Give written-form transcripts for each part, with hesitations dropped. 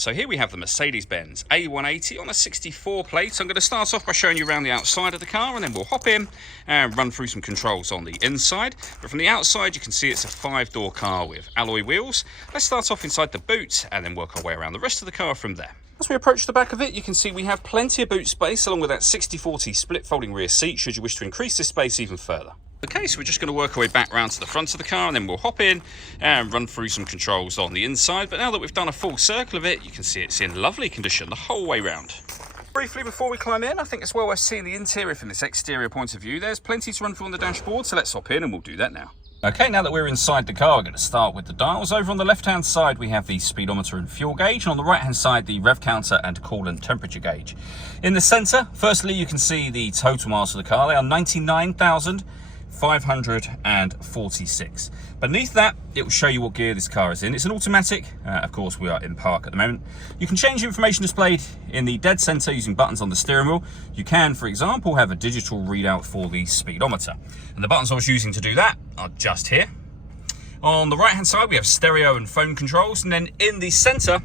So here we have the Mercedes-Benz A180 on a 64 plate. So I'm going to start off by showing you around the outside of the car, and then we'll hop in and run through some controls on the inside. But from the outside you can see it's a 5-door car with alloy wheels. Let's start off inside the boot and then work our way around the rest of the car from there. As we approach the back of it, you can see we have plenty of boot space along with that 60/40 split folding rear seat should you wish to increase this space even further. Okay, so we're just going to work our way back round to the front of the car and then we'll hop in and run through some controls on the inside. But now that we've done a full circle of it, you can see it's in lovely condition the whole way round. Briefly before we climb in, I think it's well worth seeing the interior from this exterior point of view. There's plenty to run through on the dashboard, so let's hop in and we'll do that now. Okay, now that we're inside the car, we're going to start with the dials. Over on the left-hand side, we have the speedometer and fuel gauge, and on the right-hand side, the rev counter and coolant temperature gauge. In the centre, firstly, you can see the total miles of the car. They are 99,546. Beneath that, it will show you what gear this car is in. It's an automatic. Of course, we are in park at the moment. You can change the information displayed in the dead center using buttons on the steering wheel. You can, for example, have a digital readout for the speedometer. And the buttons I was using to do that are just here. On the right-hand side, we have stereo and phone controls. And then in the center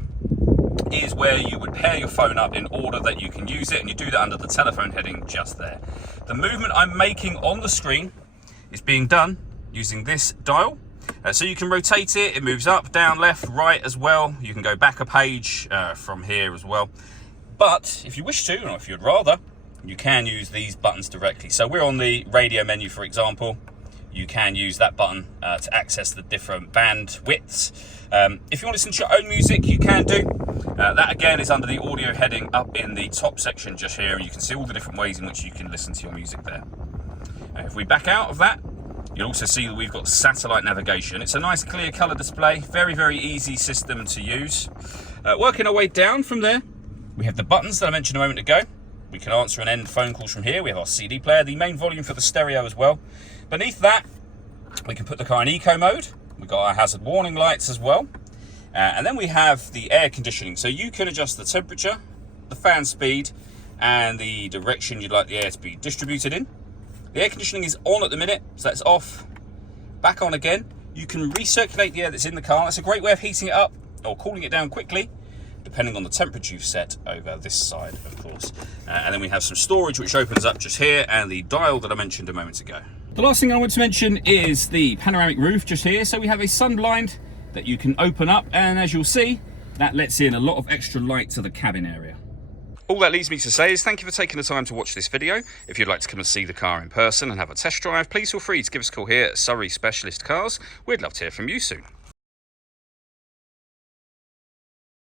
is where you would pair your phone up in order that you can use it. And you do that under the telephone heading just there. The movement I'm making on the screen is being done using this dial. So you can rotate it, it moves up, down, left, right as well. You can go back a page from here as well. But if you wish to, or if you'd rather, you can use these buttons directly. So we're on the radio menu, for example. You can use that button to access the different band widths. If you want to listen to your own music, you can do. That again is under the audio heading up in the top section just here. You can see all the different ways in which you can listen to your music there. If we back out of that, you'll also see that we've got satellite navigation. It's a nice clear colour display, very easy system to use. Working our way down from there, we have the buttons that I mentioned a moment ago. We can answer and end phone calls from here. We have our CD player, the main volume for the stereo as well. Beneath that, we can put the car in eco mode. We've got our hazard warning lights as well. And then we have the air conditioning. So you can adjust the temperature, the fan speed, and the direction you'd like the air to be distributed in. The air conditioning is on at the minute, so that's off. Back on again. You can recirculate the air that's in the car. That's a great way of heating it up or cooling it down quickly, depending on the temperature you've set over this side, of course. And then we have some storage, which opens up just here, and the dial that I mentioned a moment ago. The last thing I want to mention is the panoramic roof just here. So we have a sun blind that you can open up, and as you'll see, that lets in a lot of extra light to the cabin area. All that leaves me to say is thank you for taking the time to watch this video. If you'd like to come and see the car in person and have a test drive, please feel free to give us a call here at Surrey Specialist Cars. We'd love to hear from you soon.